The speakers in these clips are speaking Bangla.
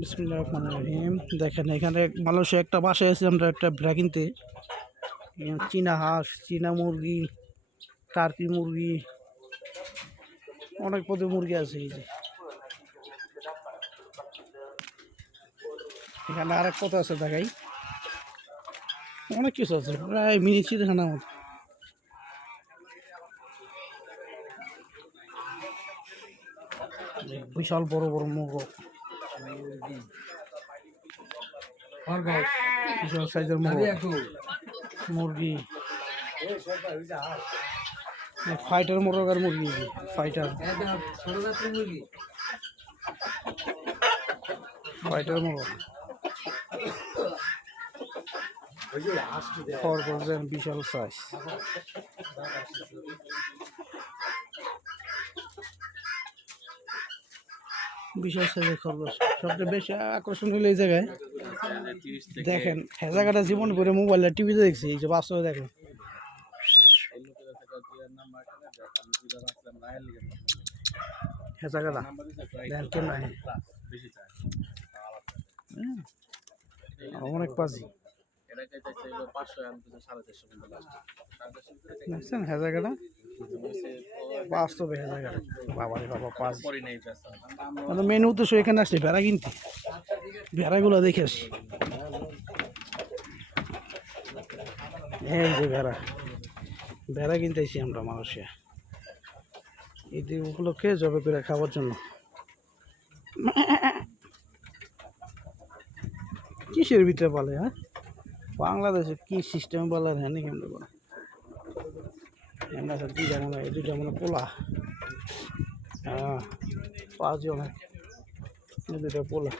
বিসমিল্লাহির রহমানির রহিম। দেখেন এখানে মালয়েশিয়া একটা বাসায় আছে, আমরা একটা ভেড়া কিনতে। চীনা হাঁস, চীনা মুরগি, টার্কি মুরগি, অনেক পদের মুরগি আছে। এই যে এখানে আরেক পথ আছে, দেখাই অনেক কিছু আছে, প্রায় মিনি চিড়িয়াখানার মতো। বিশাল বড় বড় মোরগ, বিশাল সাইজের মুরগি, ফাইটার মোরগ আর মুরগি, ফাইটার ফাইটার মোরগ, খরগোশের বিশাল সাইজ। বিশাল সাইজের খরগোশ। সবচেয়ে বেশি আকর্ষণ হলো এই জায়গায়, দেখেন হ্যাঁ জায়গাটা জীবন করে মোবাইলে টিভিতে দেখছি, এই যে বাস্তবে দেখেন হ্যাঁ জায়গাটা দেখেন কেমন অনেক পাজি দেখছেন হ্যাঁ জায়গাটা বাস্তবে হ্যাঁ জায়গাটা। বাবা রে বাবা, পাঁচ মেন উদ্দেশ্য এখানে আসছে ভেড়া কিনতে, ভেড়াগুলো দেখে আসি। এই যে ভেড়া, ভেড়া কিনতে আসি আমরা মালয়েশিয়া ঈদ উপলক্ষে জবে করে খাওয়ার জন্য। কিসের ভিতরে পালে? হ্যাঁ বাংলাদেশে কি সিস্টেম বলে হ্যাঁ কেমন করে দুইটা মনে হয়, দুইটা মনে পোলা। হ্যাঁ পাঁচজন, দুইটা পোলা।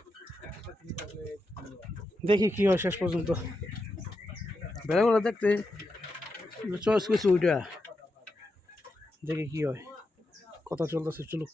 দেখি কি হয় শেষ পর্যন্ত। বেড়াগুলো দেখতে চয়েস কিছু ওইটা, দেখি কি হয়। কথা চলতেছে, চলুক।